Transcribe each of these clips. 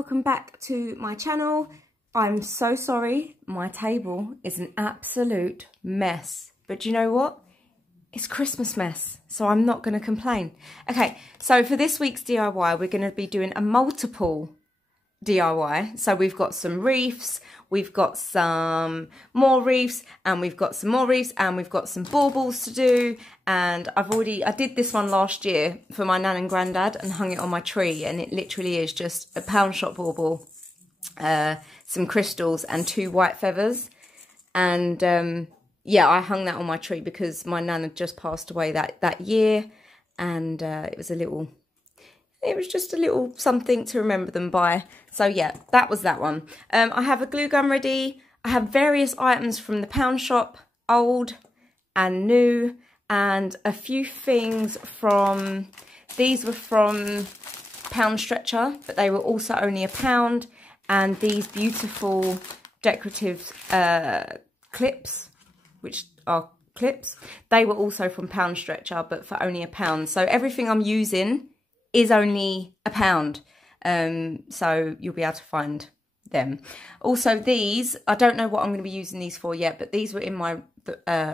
welcome back to my channel. I'm so sorry, my table is an absolute mess, but you know what? It's Christmas mess, so I'm not going to complain. Okay, so for this week's DIY, we're going to be doing a multiple DIY. So we've got some wreaths, we've got some more wreaths, and we've got some more wreaths, and we've got some baubles to do. And I did this one last year for my nan and granddad and hung it on my tree, and it literally is just a pound shop bauble, some crystals and 2 white feathers. And yeah, I hung that on my tree because my nan had just passed away that year, and it was just a little something to remember them by. So yeah, that was that one. I have a glue gun ready. I have various items from the pound shop, old and new, and a few things from, these were from Pound Stretcher, but they were also only £1. And these beautiful decorative clips, which are clips, they were also from Pound Stretcher, but for only £1. So everything I'm using is only £1, so you'll be able to find them. Also these, I don't know what I'm going to be using these for yet, but these were in my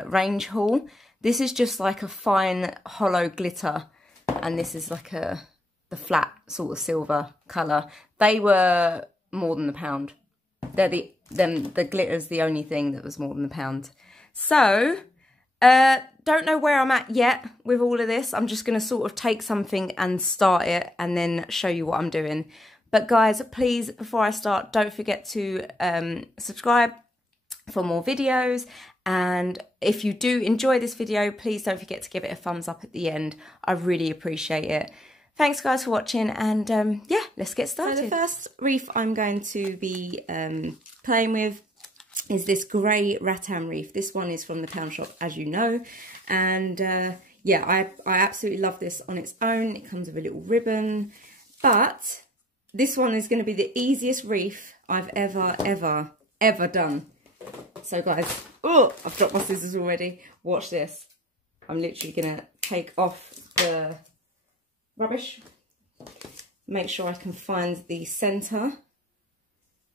range haul. This is just like a fine hollow glitter, and this is like the flat sort of silver colour. They were more than £1. They're the glitter's the only thing that was more than £1. So don't know where I'm at yet with all of this. I'm just going to sort of take something and start it and then show you what I'm doing. But guys, please, before I start, don't forget to subscribe for more videos. And if you do enjoy this video, please don't forget to give it a thumbs up at the end. I really appreciate it. Thanks guys for watching, and yeah, let's get started. So the first wreath I'm going to be playing with is this grey rattan wreath. This one is from the pound shop, as you know, and yeah, I absolutely love this on its own. It comes with a little ribbon, but this one is going to be the easiest wreath I've ever done. So guys, oh, I've dropped my scissors already. Watch this. I'm literally going to take off the rubbish, make sure I can find the centre,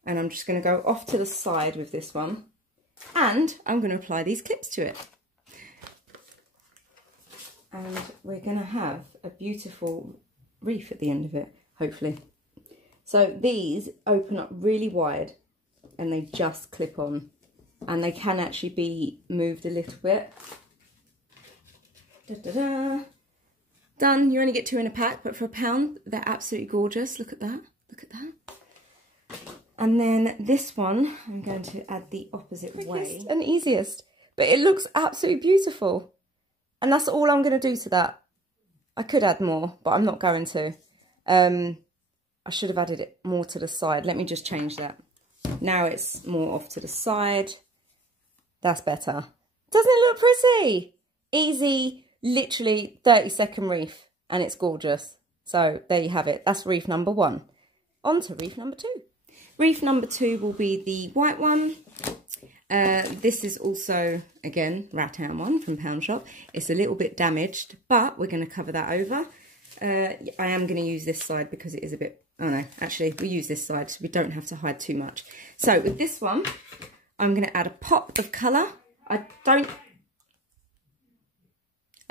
and I'm just going to go off to the side with this one, and I'm going to apply these clips to it, and we're going to have a beautiful wreath at the end of it, hopefully. So these open up really wide and they just clip on, and they can actually be moved a little bit. Da, da, da. Done. You only get 2 in a pack, but for £1 they're absolutely gorgeous. Look at that, look at that. And then this one I'm going to add the opposite way, and easiest, but it looks absolutely beautiful, and that's all I'm going to do to that. I could add more, but I'm not going to. I should have added it more to the side. Let me just change that. Now it's more off to the side. That's better. Doesn't it look pretty? Easy. Literally 30-second wreath, and it's gorgeous. So there you have it. That's wreath number 1. On to wreath number 2. Wreath number 2 will be the white one. This is also, again, rattan one from Pound Shop. It's a little bit damaged, but we're going to cover that over. I am going to use this side because it is a bit, oh no, actually we use this side so we don't have to hide too much. So with this one, I'm going to add a pop of colour. I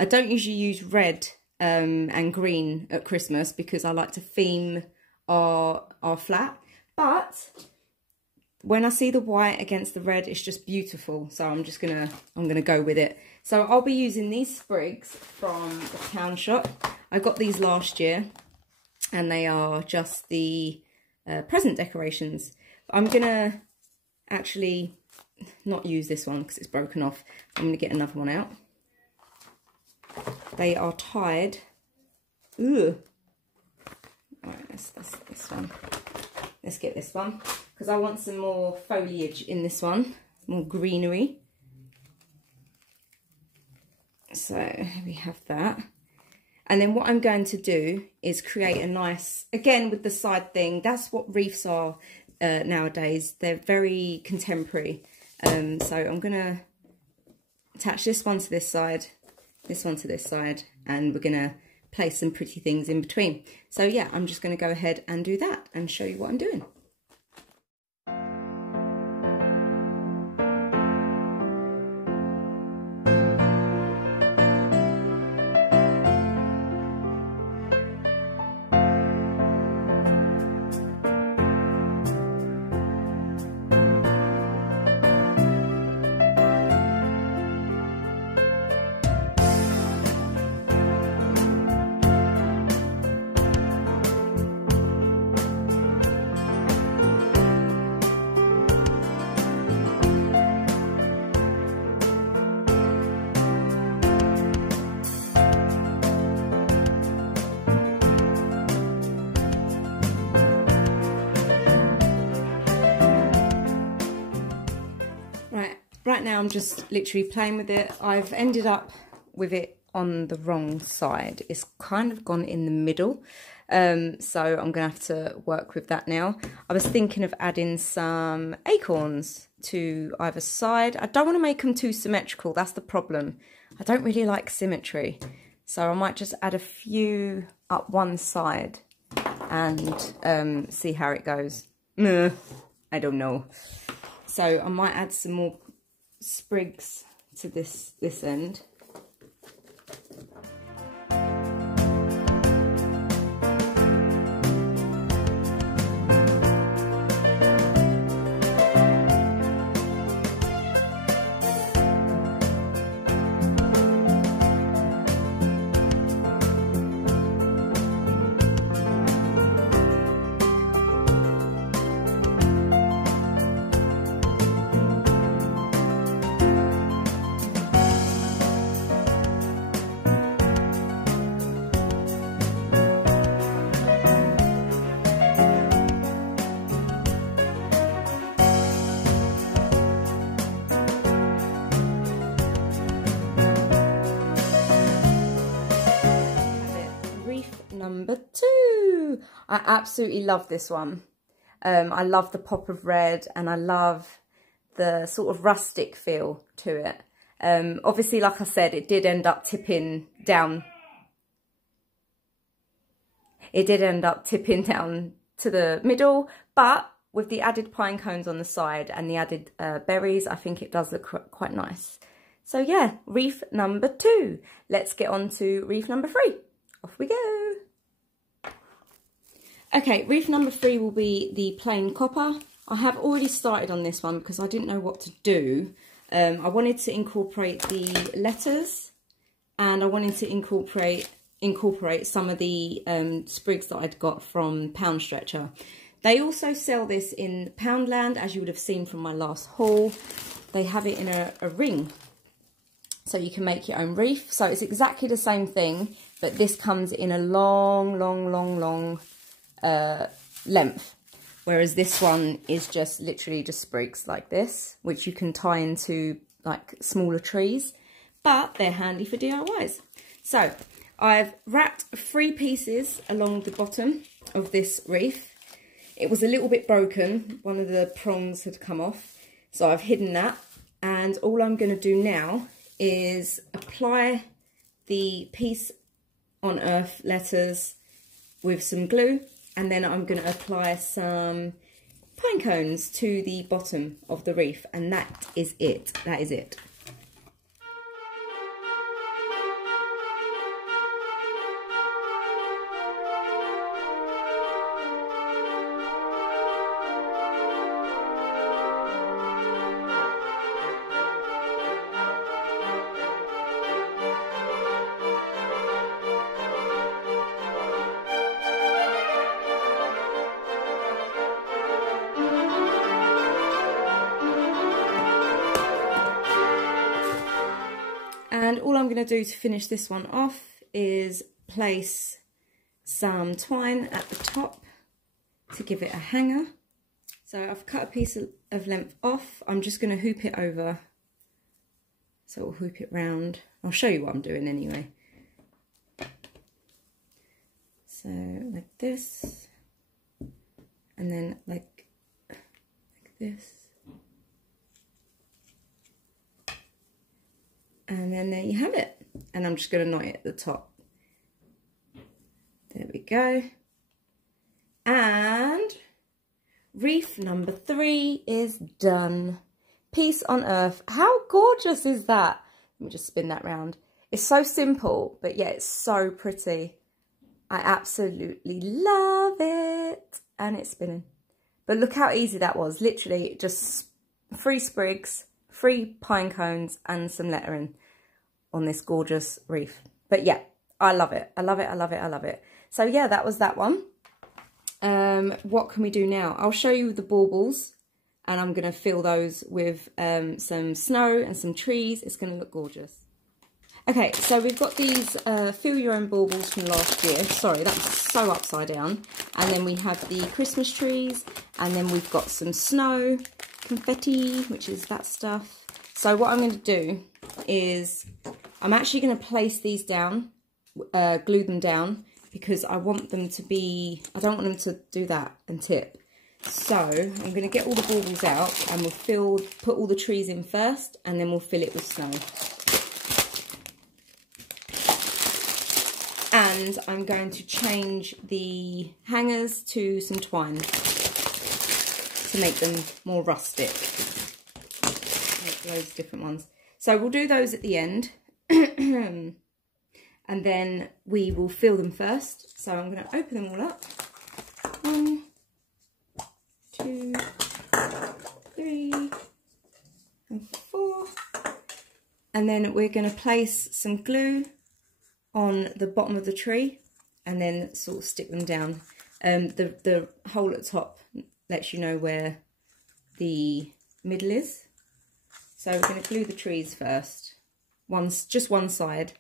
don't usually use red and green at Christmas because I like to theme our flat. But when I see the white against the red, it's just beautiful. So I'm gonna go with it. So I'll be using these sprigs from the Pound Shop. I got these last year, and they are just the present decorations. I'm gonna actually not use this one because it's broken off. I'm gonna get another one out. They are tied. Ooh. Alright, this one. Let's get this one, because I want some more foliage in this one, more greenery. So here we have that. And then what I'm going to do is create a nice, again with the side thing, that's what wreaths are nowadays. They're very contemporary. So I'm going to attach this one to this side, this one to this side, and we're going to place some pretty things in between. So yeah, I'm just going to go ahead and do that and show you what I'm doing. Right now I'm just literally playing with it. I've ended up with it on the wrong side. It's kind of gone in the middle. So I'm going to have to work with that now. I was thinking of adding some acorns to either side. I don't want to make them too symmetrical. That's the problem. I don't really like symmetry. So I might just add a few up one side and see how it goes. I don't know. So I might add some more sprigs to this end. Number 2. I absolutely love this one. I love the pop of red and I love the sort of rustic feel to it. Obviously, like I said, it did end up tipping down. It did end up tipping down to the middle, but with the added pine cones on the side and the added berries, I think it does look quite nice. So yeah, wreath number 2. Let's get on to wreath number 3. Off we go. Okay, wreath number 3 will be the plain copper. I have already started on this one because I didn't know what to do. I wanted to incorporate the letters and I wanted to incorporate some of the sprigs that I'd got from Pound Stretcher. They also sell this in Poundland, as you would have seen from my last haul. They have it in a ring, so you can make your own wreath. So it's exactly the same thing, but this comes in a long length, whereas this one is just literally just sprigs like this, which you can tie into like smaller trees, but they're handy for DIYs. So I've wrapped 3 pieces along the bottom of this wreath. It was a little bit broken, one of the prongs had come off, so I've hidden that, and all I'm going to do now is apply the Peace on Earth letters with some glue, and then I'm going to apply some pine cones to the bottom of the wreath, and that is it. That is it. And all I'm going to do to finish this one off is place some twine at the top to give it a hanger. So I've cut a piece of length off. I'm just going to hoop it over. So we'll hoop it round. I'll show you what I'm doing anyway. So like this. And then like this. And then there you have it. And I'm just going to knot it at the top. go. And wreath number 3 is done. Peace on earth. How gorgeous is that? Let me just spin that round. It's so simple, but yeah, it's so pretty. I absolutely love it. And it's spinning. But look how easy that was. Literally just 3 sprigs, 3 pine cones and some lettering on this gorgeous wreath. But yeah, I love it. I love it. I love it. I love it. So yeah, that was that one. What can we do now? I'll show you the baubles, and I'm going to fill those with some snow and some trees. It's going to look gorgeous. Okay, so we've got these fill your own baubles from last year. Sorry, that was so upside down. And then we have the Christmas trees, and then we've got some snow, confetti, which is that stuff. So what I'm going to do is I'm actually going to place these down, glue them down, because I want them to be, I don't want them to do that and tip. So I'm going to get all the baubles out, and we'll put all the trees in first, and then we'll fill it with snow. And I'm going to change the hangers to some twine to make them more rustic. Make loads of different ones. So we'll do those at the end. And then we will fill them first. So I'm going to open them all up. 1, 2, 3, and 4. And then we're going to place some glue on the bottom of the tree and then sort of stick them down. The hole at the top lets you know where the middle is. So we're going to glue the trees first. Just one side.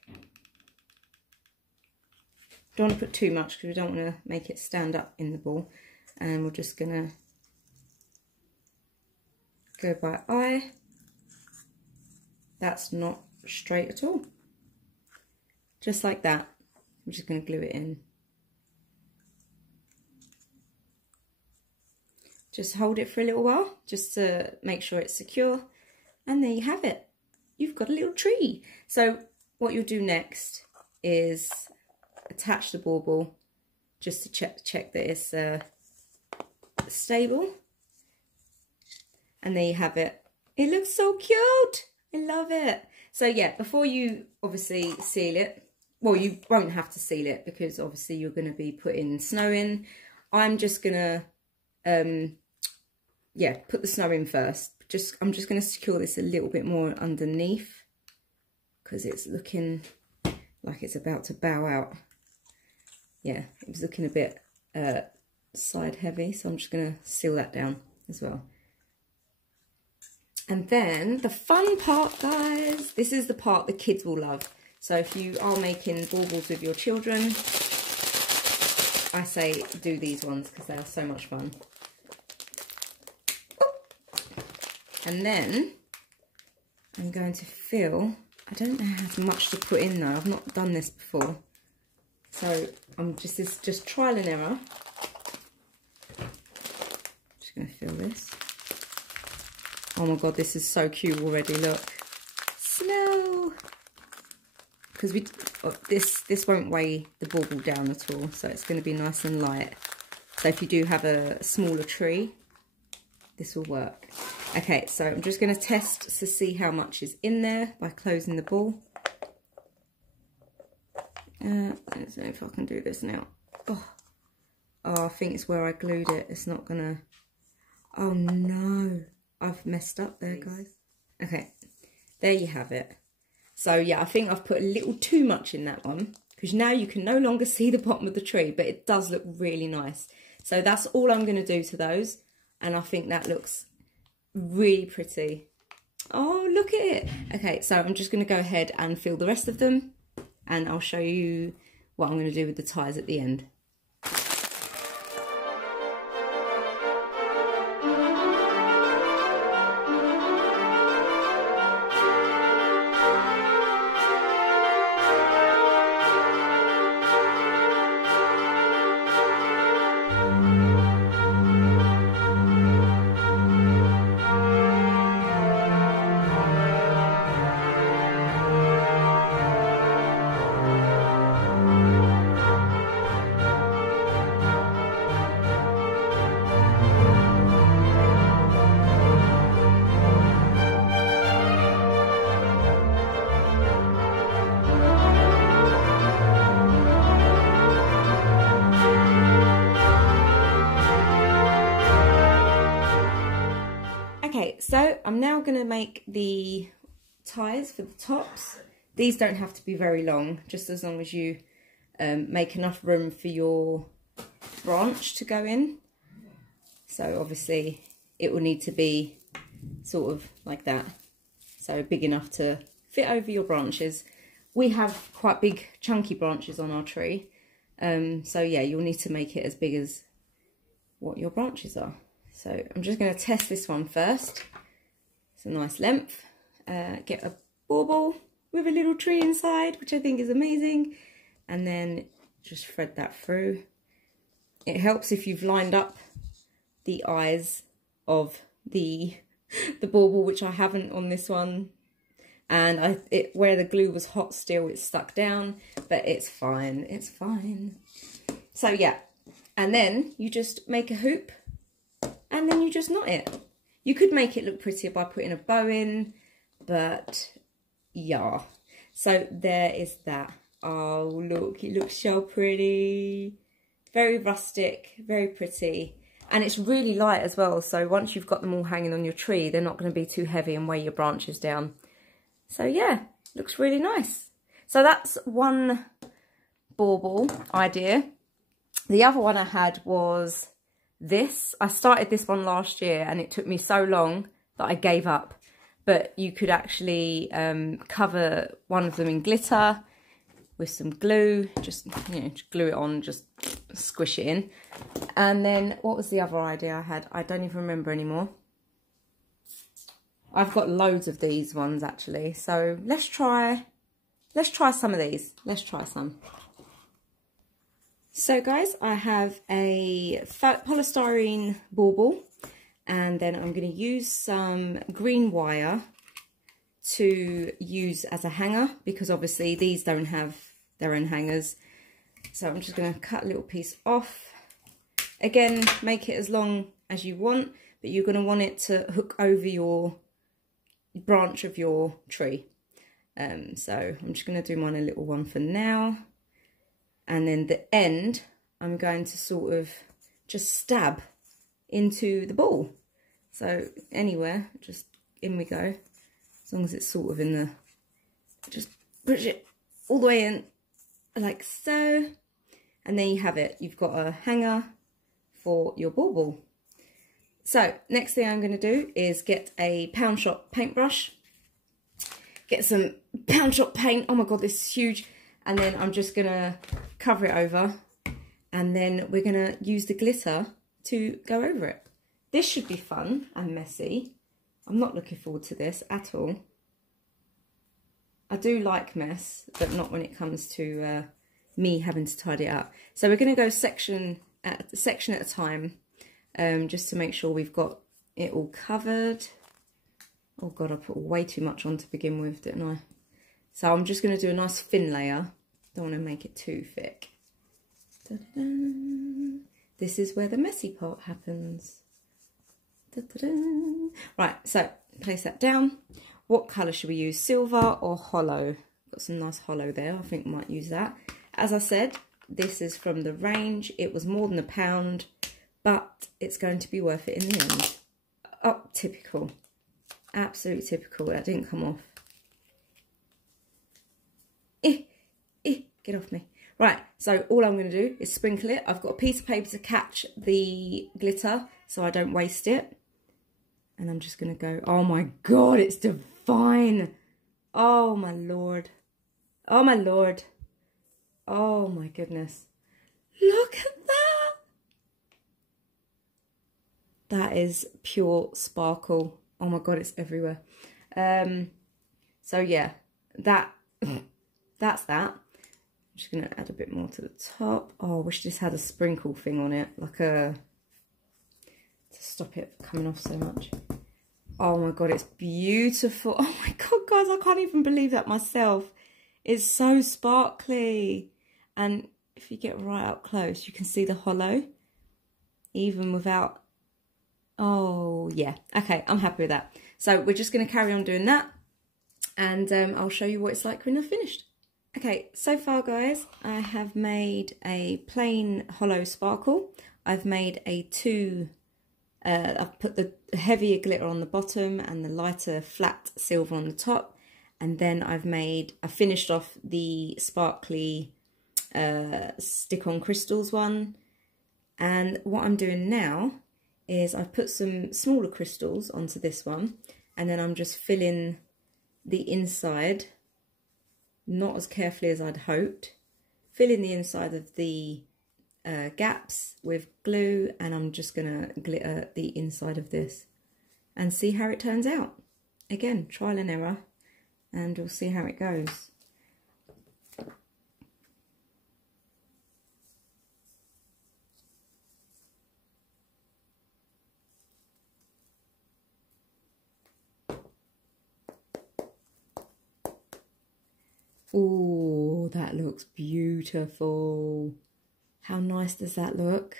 Don't want to put too much because we don't want to make it stand up in the ball. And we're just going to go by eye. That's not straight at all. Just like that. I'm just going to glue it in. Just hold it for a little while, just to make sure it's secure. And there you have it. You've got a little tree. So what you'll do next is attach the bauble just to check that it's stable. And there you have it. It looks so cute. I love it. So yeah, before you obviously seal it, well, you won't have to seal it because obviously you're going to be putting snow in. I'm just going to, yeah, put the snow in first. I'm just going to secure this a little bit more underneath because it's looking like it's about to bow out. Yeah, it was looking a bit side heavy, so I'm just going to seal that down as well. And then the fun part, guys, this is the part the kids will love. So if you are making baubles with your children, I say do these ones because they are so much fun. And then I'm going to fill, I don't know how much to put in though, I've not done this before. So I'm just trial and error. Just going to fill this. Oh my god, this is so cute already, look. Snow! Because this won't weigh the bauble down at all, so it's going to be nice and light. So if you do have a smaller tree, this will work. Okay, so I'm just going to test to see how much is in there by closing the ball. Let's see if I can do this now. Oh, I think it's where I glued it. It's not going to... Oh no, I've messed up there, guys. Okay, there you have it. So yeah, I think I've put a little too much in that one because now you can no longer see the bottom of the tree, but it does look really nice. So that's all I'm going to do to those. And I think that looks really pretty. Oh, look at it. Okay, so I'm just going to go ahead and fill the rest of them. And I'll show you what I'm going to do with the ties at the end. so I'm now going to make the ties for the tops. These don't have to be very long, just as long as you make enough room for your branch to go in. So obviously it will need to be sort of like that, so big enough to fit over your branches. We have quite big chunky branches on our tree, so yeah, you'll need to make it as big as what your branches are. So I'm just going to test this one first. It's a nice length. Get a bauble with a little tree inside, which I think is amazing, and then just thread that through. It helps if you've lined up the eyes of the bauble, which I haven't on this one, and where the glue was hot still, it's stuck down, but it's fine, it's fine. So yeah, and then you just make a hoop and then you just knot it. You could make it look prettier by putting a bow in, but yeah. So there is that. Oh look, it looks so pretty. Very rustic, very pretty. And it's really light as well, so once you've got them all hanging on your tree, they're not going to be too heavy and weigh your branches down. So yeah, looks really nice. So that's one bauble idea. The other one I had was this. I started this one last year and it took me so long that I gave up. But you could actually cover one of them in glitter with some glue, just, you know, just glue it on, just squish it in. And then what was the other idea I had? I don't even remember anymore. I've got loads of these ones actually, so let's try some of these. Let's try some. So guys, I have a polystyrene bauble, and then I'm going to use some green wire to use as a hanger, because obviously these don't have their own hangers. So I'm just going to cut a little piece off. Again, make it as long as you want, but you're going to want it to hook over your branch of your tree. So I'm just going to do mine a little one for now. And then the end, I'm going to sort of just stab into the ball. So anywhere, just in we go. As long as it's sort of in the, just push it all the way in, like so. And there you have it. You've got a hanger for your bauble. So next thing I'm going to do is get a Pound Shop paintbrush. Get some Pound Shop paint. Oh my god, this is huge. And then I'm just going to cover it over. And then we're going to use the glitter to go over it. This should be fun and messy. I'm not looking forward to this at all. I do like mess, but not when it comes to me having to tidy it up. So we're going to go section at a time, just to make sure we've got it all covered. Oh god, I put way too much on to begin with, didn't I? So I'm just going to do a nice thin layer. Don't want to make it too thick. Da-da-da. This is where the messy part happens. Da-da-da. Right, so place that down. What colour should we use? Silver or hollow? Got some nice hollow there. I think we might use that. As I said, this is from the range. It was more than £1, but it's going to be worth it in the end. Oh, typical. Absolutely typical. That didn't come off. Get off me. Right, so all I'm going to do is sprinkle it. I've got a piece of paper to catch the glitter so I don't waste it. And I'm just going to go, oh my god, it's divine. Oh my lord. Oh my lord. Oh my goodness. Look at that. That is pure sparkle. Oh my god, it's everywhere. So yeah, that's that. I'm just going to add a bit more to the top. Oh, I wish this had a sprinkle thing on it, like to stop it coming off so much. Oh my god, it's beautiful. Oh my god, guys, I can't even believe that myself. It's so sparkly. And if you get right up close, you can see the hollow, even without... Oh, yeah. Okay, I'm happy with that. So we're just going to carry on doing that. And I'll show you what it's like when I've finished. Okay, so far, guys, I have made a plain hollow sparkle. I've made a 2 I've put the heavier glitter on the bottom and the lighter flat silver on the top. And then I finished off the sparkly stick-on crystals one. And what I'm doing now is I've put some smaller crystals onto this one. And then I'm just filling the inside, not as carefully as I'd hoped. Filling the inside of the gaps with glue, and I'm just gonna glitter the inside of this and see how it turns out. Again, trial and error, and we'll see how it goes. Oh, that looks beautiful. How nice does that look?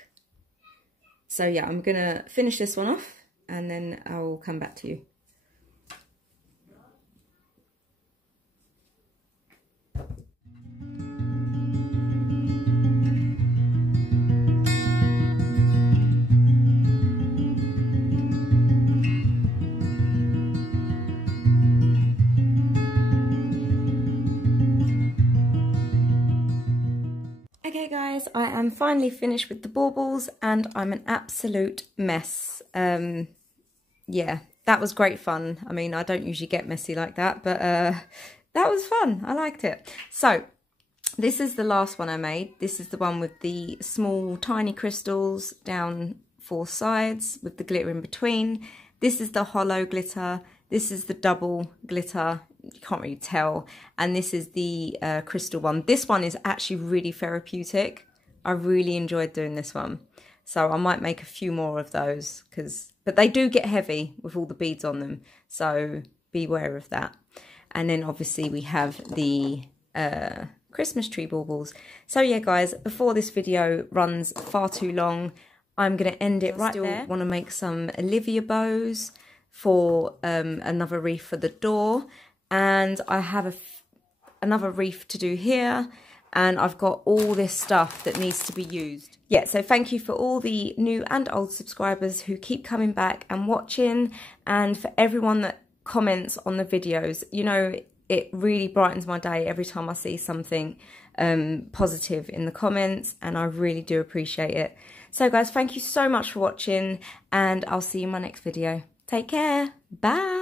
So yeah, I'm gonna finish this one off and then I'll come back to you. Okay guys, I am finally finished with the baubles and I'm an absolute mess. Yeah, that was great fun. I mean, I don't usually get messy like that, but that was fun. I liked it. So this is the last one I made. This is the one with the small tiny crystals down 4 sides with the glitter in between. This is the hollow glitter. This is the double glitter. You can't really tell. And this is the crystal one. This one is actually really therapeutic. I really enjoyed doing this one. So I might make a few more of those, but they do get heavy with all the beads on them. So beware of that. And then obviously we have the Christmas tree baubles. So yeah guys, before this video runs far too long, I'm going to end it right there. I want to make some Olivia bows for another wreath for the door. And I have another wreath to do here, and I've got all this stuff that needs to be used. Yeah, so thank you for all the new and old subscribers who keep coming back and watching, and for everyone that comments on the videos. You know, it really brightens my day every time I see something positive in the comments, and I really do appreciate it. So guys, thank you so much for watching, and I'll see you in my next video. Take care. Bye.